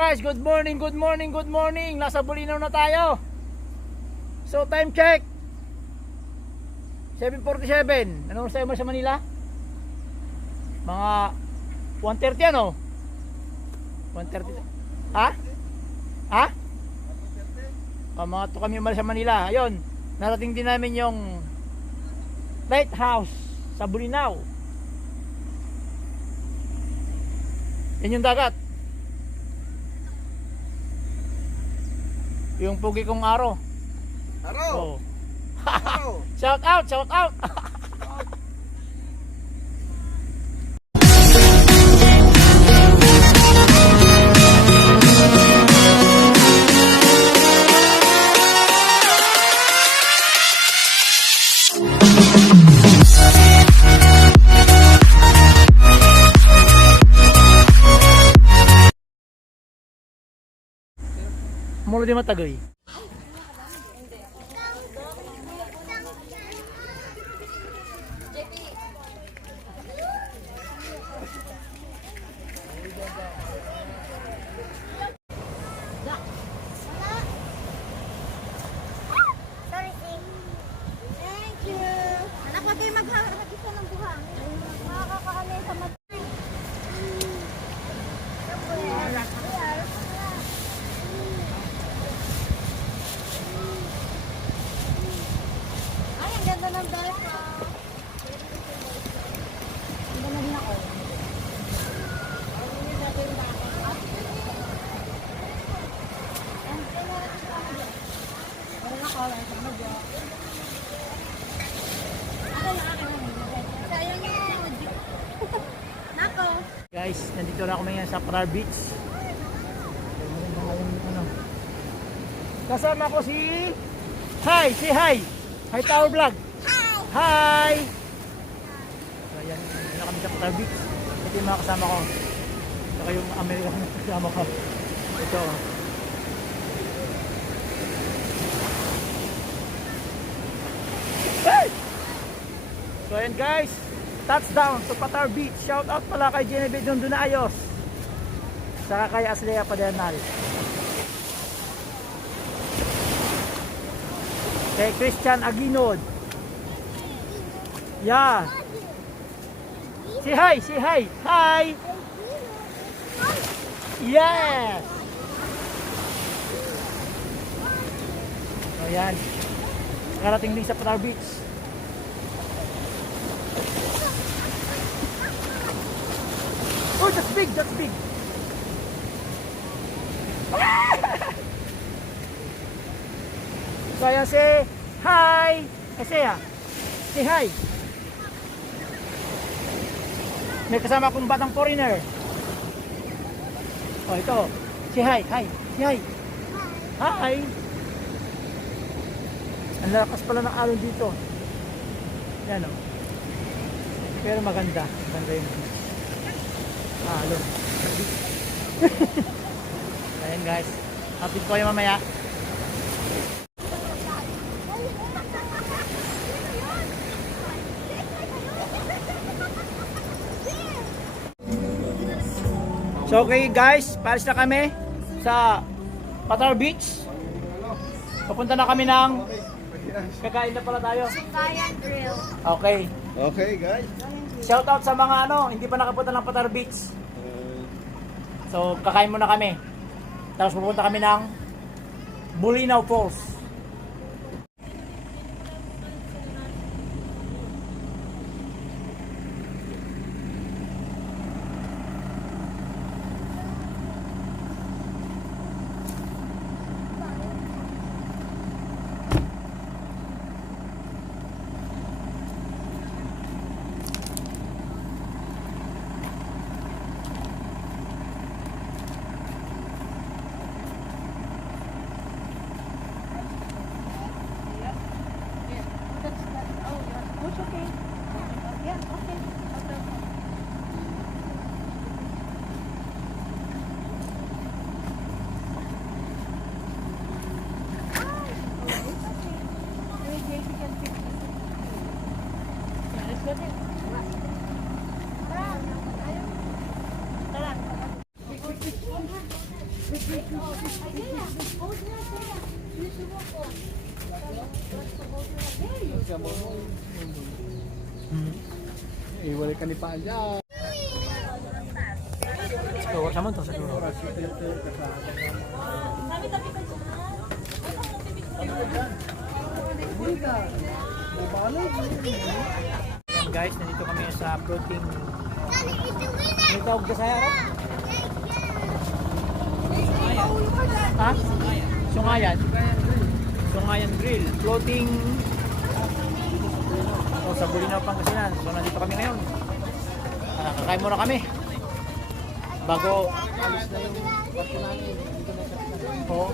Guys, good morning, good morning, good morning. Nasa Bulinaw na tayo. So time check 7:47. Ano oras tayo sa Manila? Mga 1:30 ano? 1:30. Ha? Ha? Mga to kami umalis sa Manila. Ayun, narating din namin yung lighthouse sa Bulinaw. Yan yung dagat. Yung pugi kong aro. Aro. Oh. Aro. Shout out, shout out. Mulo di matagoy. Thank you. Anak, wag kayo mag-isa ng buhang. Makakakahanay sa mat... Ay, ang ganda ng dress ko. Ang ganda din ako. Sayang yun. Nako. Guys, nandito na ako ngayon sa Parar Beach. Ano? Kasama ko si Hi, si Hi. Hi Tower Vlog. Hi. So, ayan, na kami sa Parar Beach. Ito yung mga kasama ko. Saka yung Amerikano na kasama ko. Ito. Hey! So ayan guys, touchdown sa Patar Beach. Shout out pala kay Genevieve Dondonayos, saka kay Aslea Padernal, kay Christian Aguinod. Yeah. Say hi, say hi. Hi. Yes. So ayan, nakarating din sa Patar Beach. Oh, that's big, that's big. So ayan, say hi. Say hi. May kasama akong batang foreigner. Oh, ito. Say hi, hi. Say hi. Hi. Ang lakas pala ng alon dito. Yan o. Pero maganda. Maganda yung alon. Ayan guys. Update ko kayo mamaya. So okay guys, palis na kami sa Patar Beach. Papunta na kami ng kakain na pala tayo. Kaya grill. Okay. Okay, guys. Shout out sa mga hindi pa nakapunta ng Patar Beach. So kakain muna kami. Tapos pupunta kami ng Bulinaw Falls. Iwalay ka ni Panya. Siguro sa to siguro. Ayan guys, nandito kami sa floating. Ano tawag ka sa harap? Ha? Sungayan. Sungayan Grill. Floating. So, sa Bulinaw, Pangasinan. So, nandito kami ngayon. Kakain muna kami. Bago Alis na yung barko namin. Oo.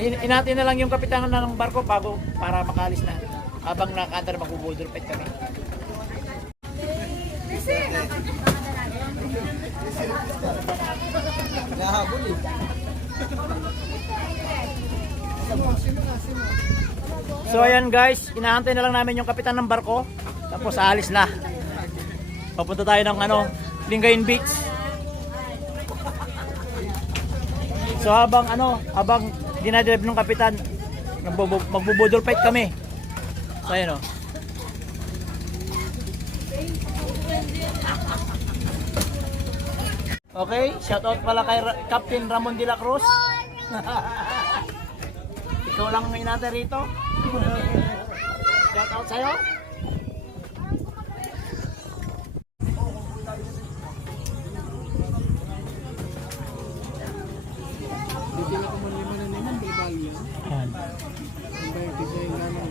Inati na lang yung kapitan ng barko bago para makalis na. Habang nakaandar magbubudol pet kami. Nahabol eh. So ayan guys, inaantay na lang namin yung kapitan ng barko. Tapos aalis na. Papunta tayo ng Lingayen Beach. So habang dinadrive ng kapitan, magbubudol fight kami. So ayan o. Okay, shoutout pala kay Captain Ramon de la Cruz. Ikaw lang ang inate rito. Shoutout sa'yo. Dito na ko muna na naman, babal yan. Ayan. Ang bayo design naman.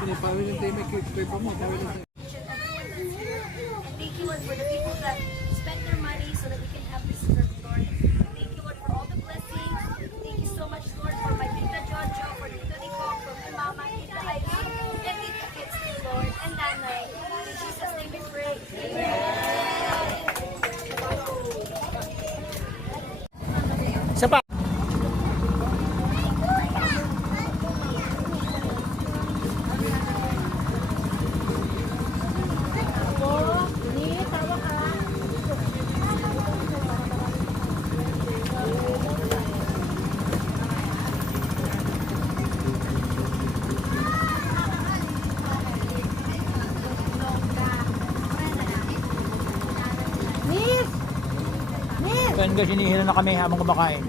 Pinapawin yung tayo may kaya pa mo. Pawin yung tayo. Thank you, Lord, for the people that spend their money so that we can have this church, Lord. Thank you, Lord, for all the blessings. Thank you so much, Lord, for my Tita Jojo, for Tita Nico, for my mama, Tita Aileen, and Tita Kids, Lord, and Nanay. In Jesus' name we pray. Isa pa. Kaya guys, hinihila na kami habang kumakain.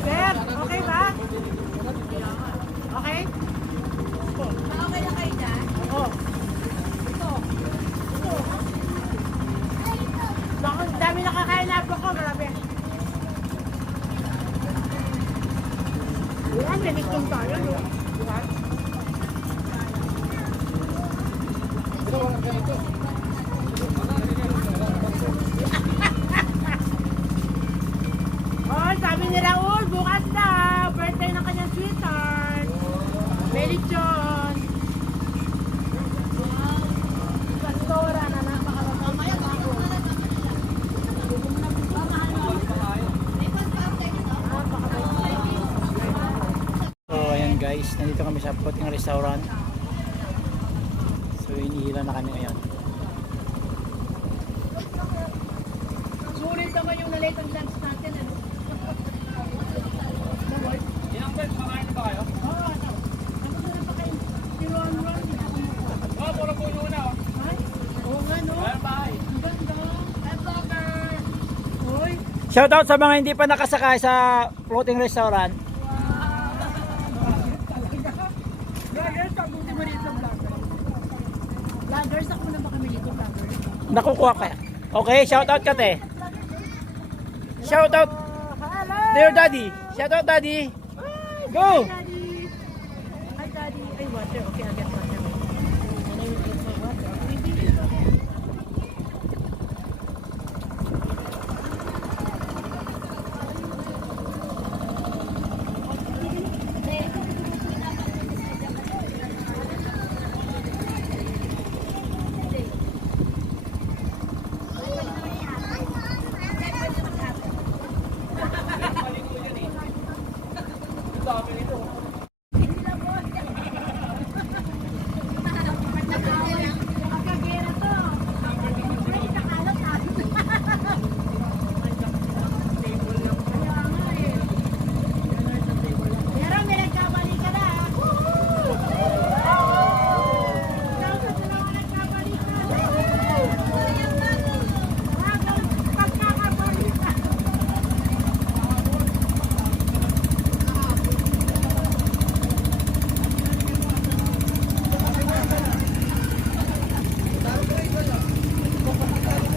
Sir, okay ba? Okay? Okay na kayo dyan? Oo. Bakit dami nakakain na ko, grabe. Yan, linikong tayo, no? Diba? Oh, sabi ni Raul, bukas daw, birthday ng kanyang sweetheart. Melichon. Pastora na napakalapit. So ayan guys, nandito kami sa floating restaurant. So hinihila na kami ngayon. Sulit naman yung nalate ang lunch natin, ano? Ilang guys, kumakain na ba kayo? Oo, ano? Tapos na pa kayo. Tiruan-ruan. Oo, puro puno na oh. Ay, oo nga, no? Ayan bahay. Ang ganda. Hi, vlogger! Uy, Shoutout sa mga hindi pa nakasakay sa floating restaurant. vloggers, tabuti mo rito, vlogger. Vloggers, ako na ba kami dito, vlogger? Nakukuha kaya. Okay, shoutout ka te. Shoutout Hello! dear daddy. Shoutout daddy. Go! Hi, Daddy! Hi, Daddy! Ay, water. Okay, I'll get water. And I will get my water.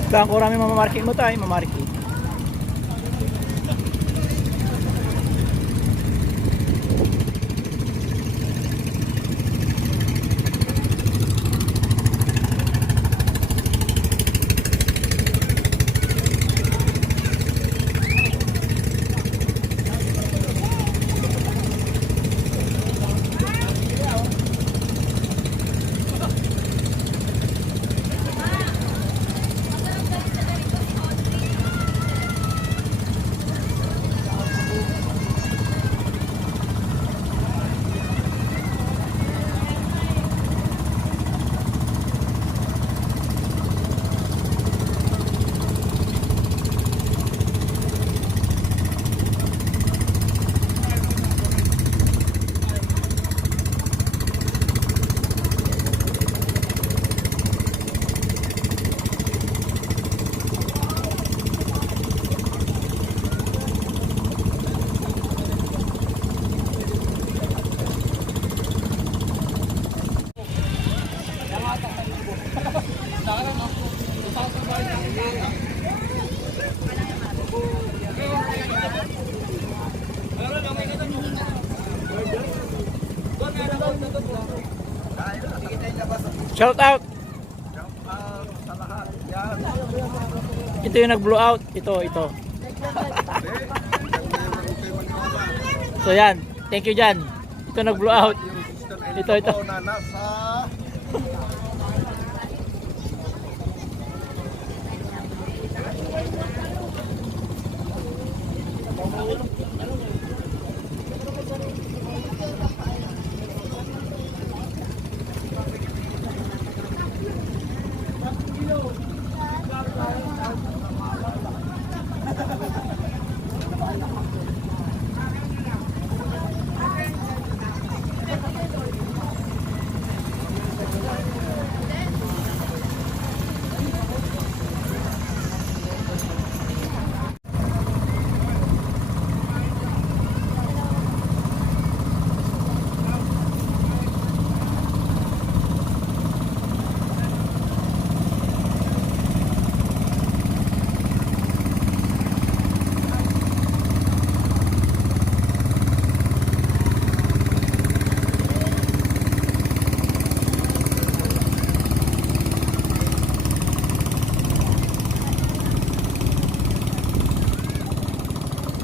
Bangko rami mamamarket mo tayo, mamarket. Shout out. Ito yung nag-blow out. Ito. So yan. Thank you Jan. Ito nag-blow out. Ito.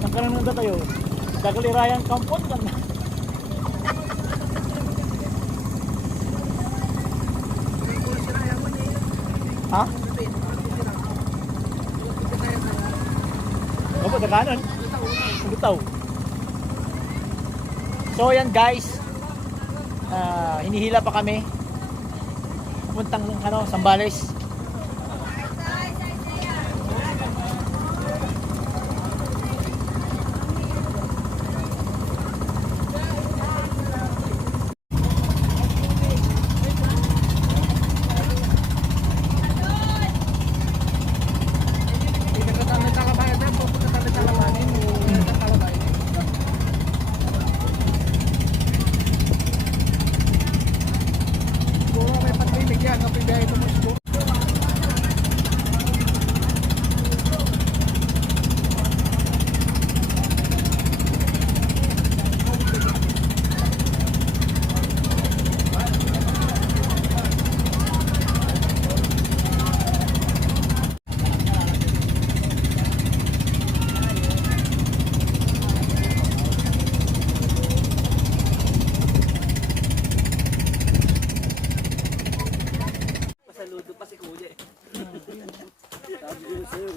Saan ka na tayo? Dagalirayan kampon kan. Ha? Opo, daganan. Butaw. So yan guys. Hinihila pa kami. Puntang Sambales.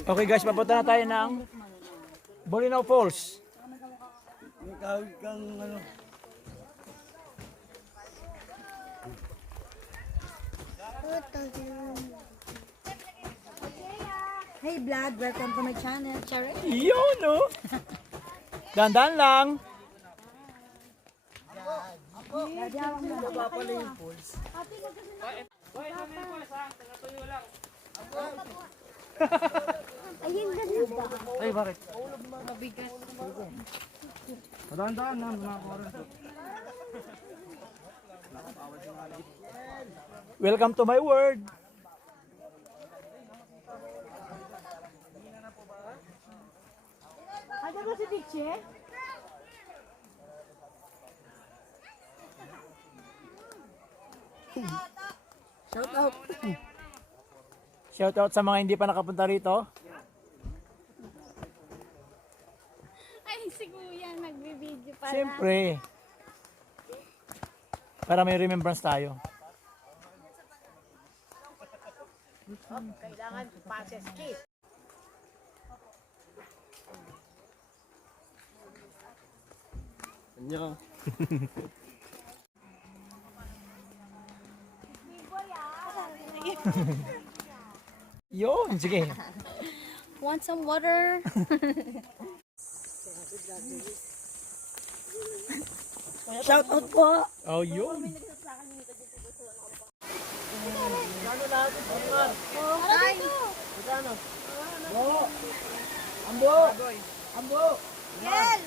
Okay guys, papunta na tayo ng Bolinao Falls. Hey vlog, welcome to my channel. Charis. Yun no? Dandan lang. Ayun ganda ba? Ay, bakit? Madaan-daan na, mga koran. Welcome to my world. leche. Shout out. Shoutout sa mga hindi pa nakapunta rito. Ay, si Kuya, nagbibideo pala. Siyempre. Para may remembrance tayo. Kailangan passes kit. Anyo. Yun, sige. Want some water? Shout out po. Oh, yun. Yan.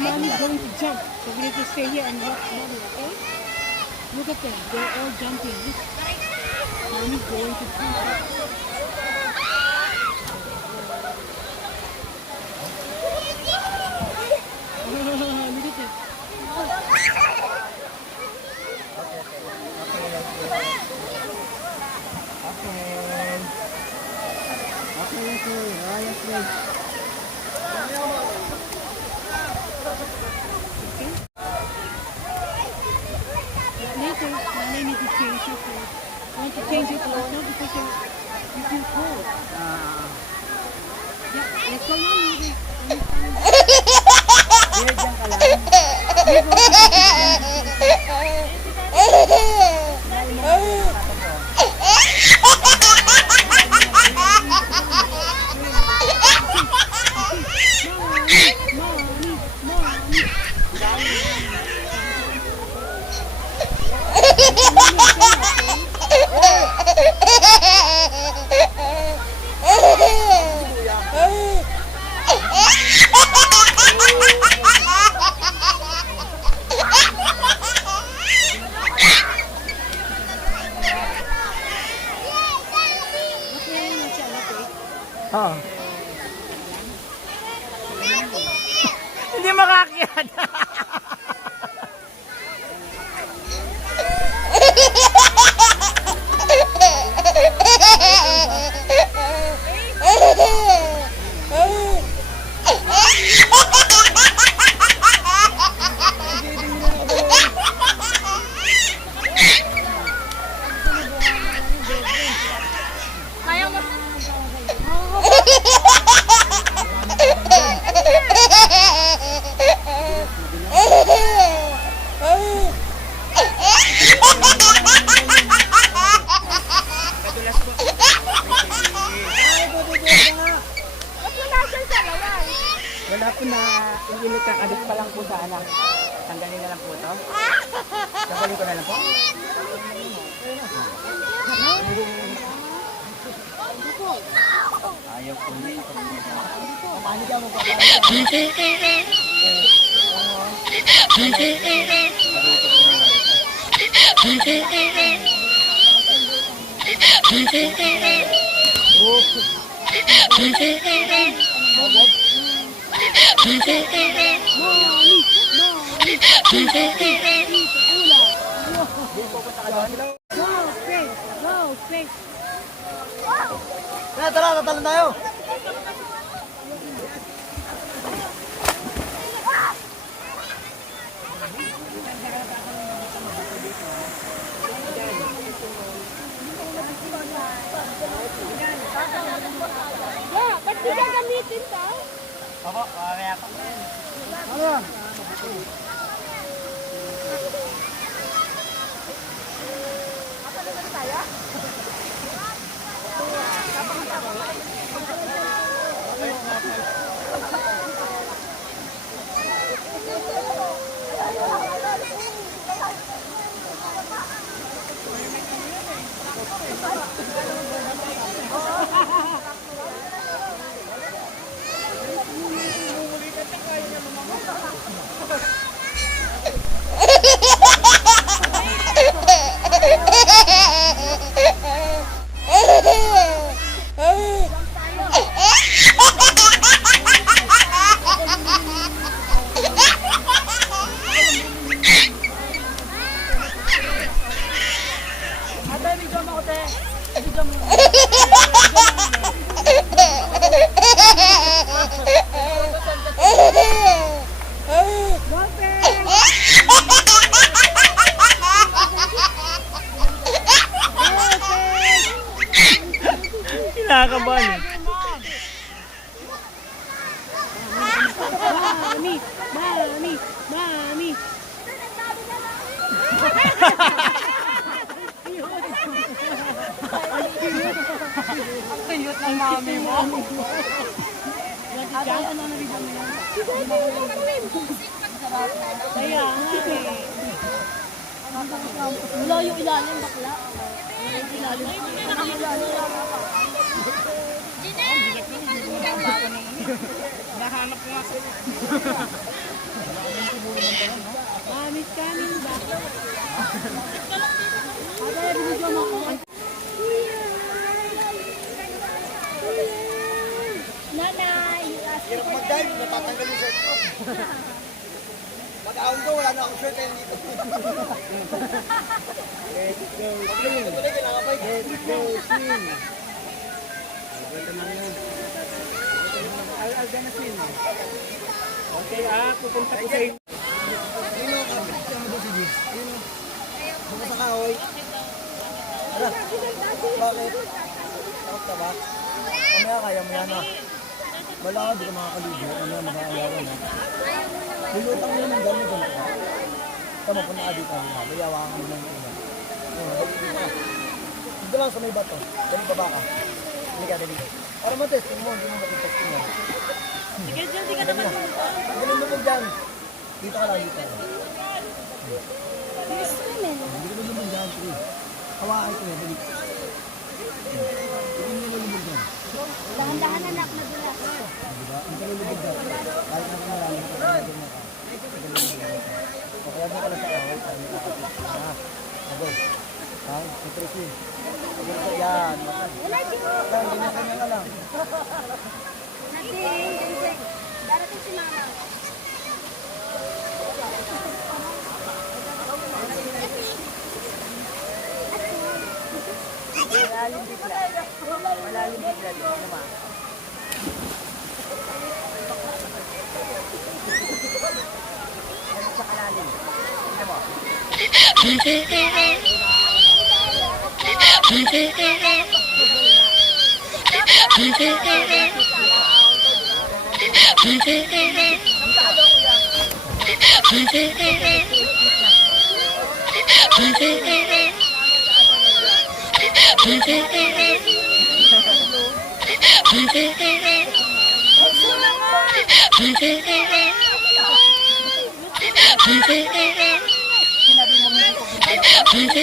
Mommy's going to jump, so we need to stay here and watch mommy, okay? Look at them, they're all jumping. Look. Mommy's going to jump. Look at this. Later, I may need to change it. I want to change it also because you feel cold. Yeah, let's go now. Oo. Hindi makakyat. Wala po na iinit ka kadit pa lang po sa anak. Tanggalin na lang po to. Tanggalin ko na lang po. Ayaw po niya. Paano ka mo pa? Go, straight. Go, straight. Tara, tatalon tayo. Yeah, ba't di ka gamitin to? Ako, kaya ako. Ano yan? Kinakabahan eh. Mami, mami, mami. Cute ng mami mo. Ate, ano na video mo yan? Kaya nga eh. Wala yung ilalim, bakla. Wala yung ilalim. Nahanap ko nga sa... Mami's coming back. Ate, video mo ako. Nanay! Hirap mag-dive, natatanggal yung shirt ko. Pag-aon ko, wala na akong shirt eh, dito. Let's go swim. Let's go swim. I'll gonna swim. Okay, pupunta ko sa inyo. Sino, kapit ka mo doon si Jigs? Sino? Mga sa kahoy. Ala, bakit? Takot ka ba? Mamaya kaya mo yan ah. Wala ka, di ka makakaligo. Mamaya makakayawan ha. Lulutang mo yun ng dami doon ka. Tama po na ka dito. Bayawa ka mo lang ito. Dito lang sa may bato. Dali baba ka. Dali ka, dali. Para matesting mo, hindi mo matitesting mo. Sige, dyan, di ka naman dito. Galing mo dyan. Dito ka lang, dito. You're swimming. Hindi ka naman dyan, Tri. Hawakan ko yan, dali. Hindi mo naman dyan. Dahan-dahan anak na dula. Diba? Ang kalulubog dyan. Kahit na kumalalim ka, kalulubog na ka. O kaya mo ka lang sa awal, kaya mo ka na. Abo. Ha? Nutrisi. Yan. Yan, ganyan ka lang. Darating si mama. Malalim bigla. Malalim bigla din. Ano ma? Ano sa kalalim? Ano mo? Sinabi mo hindi ko ginagawa.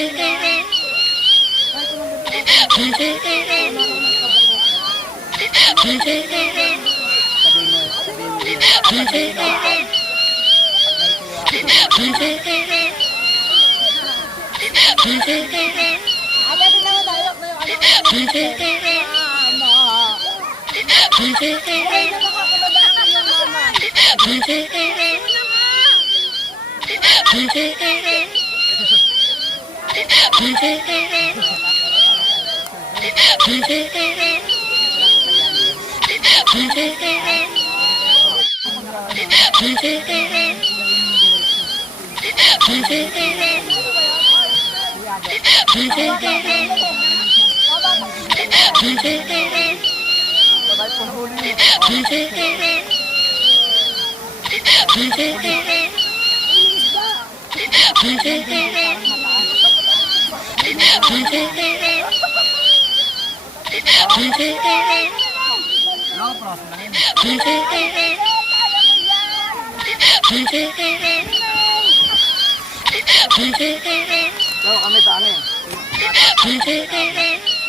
So, kami sa ano eh.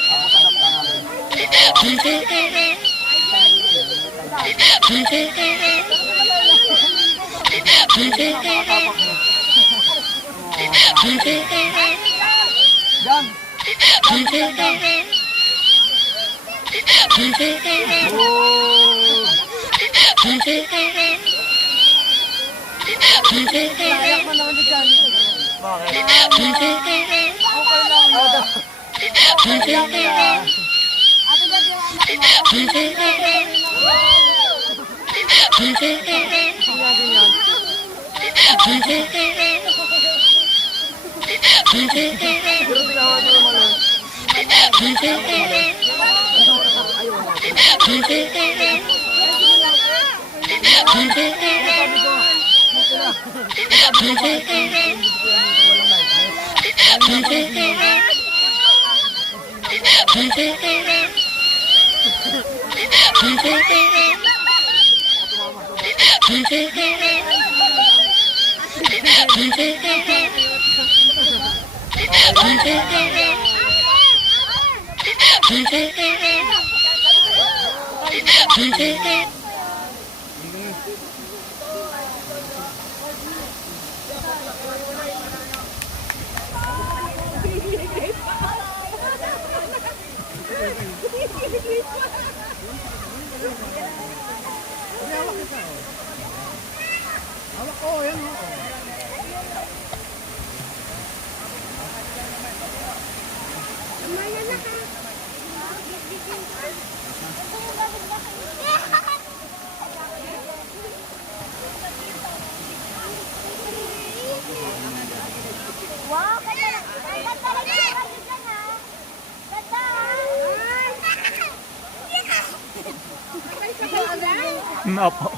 Ako sa damdamin. Diyan. Ayak mo naman dyan. Bakit? Okay lang yun. Okay lang yan. Ate dyan yung anak Pero tinawa nyo naman yun. Wow, ganda lang. Ganda talaga yung kasi dyan, ha? Ganda, Opo.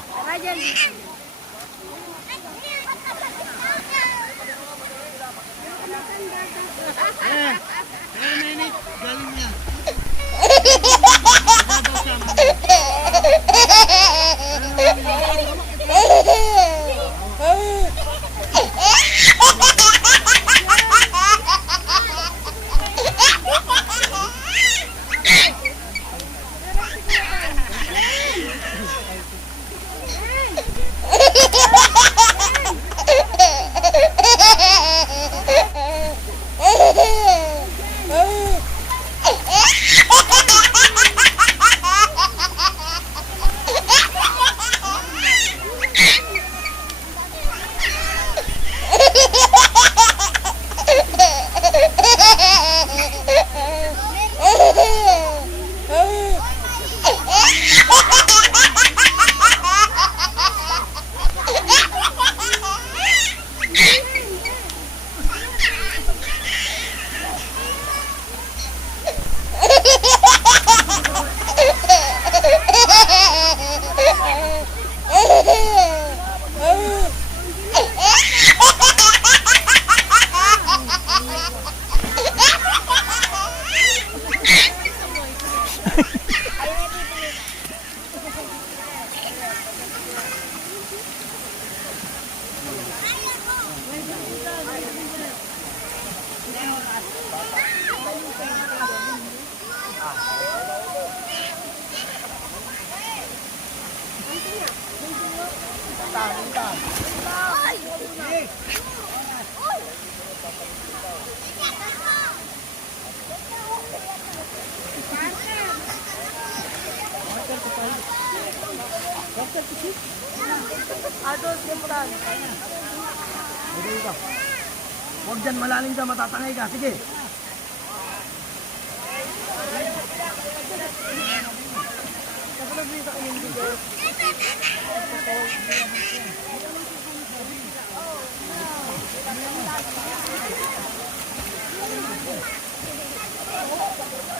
Huwag dyan, malalim ka, matatangay ka. Sige.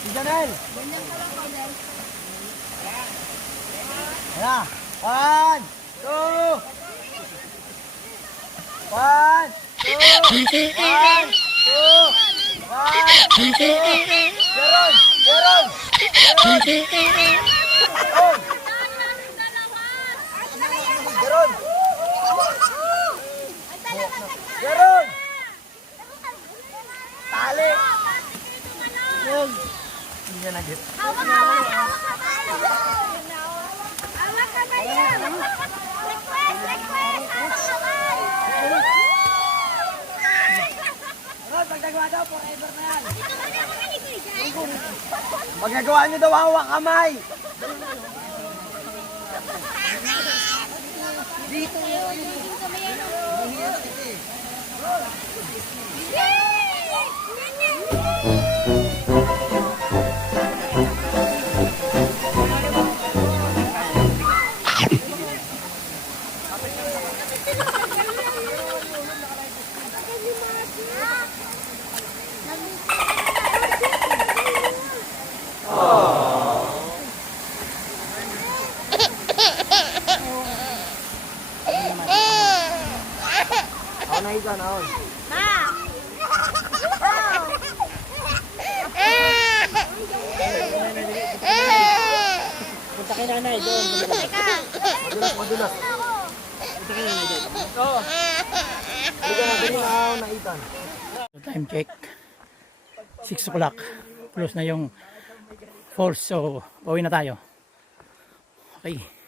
Si Janel. Ayan. 1, 2. 1, 2. 1, 2. 1, 2. Jeron! Jeron! Jeron! Jeron! Tali! Yun! Hindi niya nagit. Magagawa niyo daw hawak kamay. Ako na ikaw na ako. Punta kay nanay doon. Madulas, madulas. Punta kay nanay doon. Oo. Halika na, dali na ako na Ethan. Time check 6 o'clock, close na yung force, so pauwi na tayo. Okay.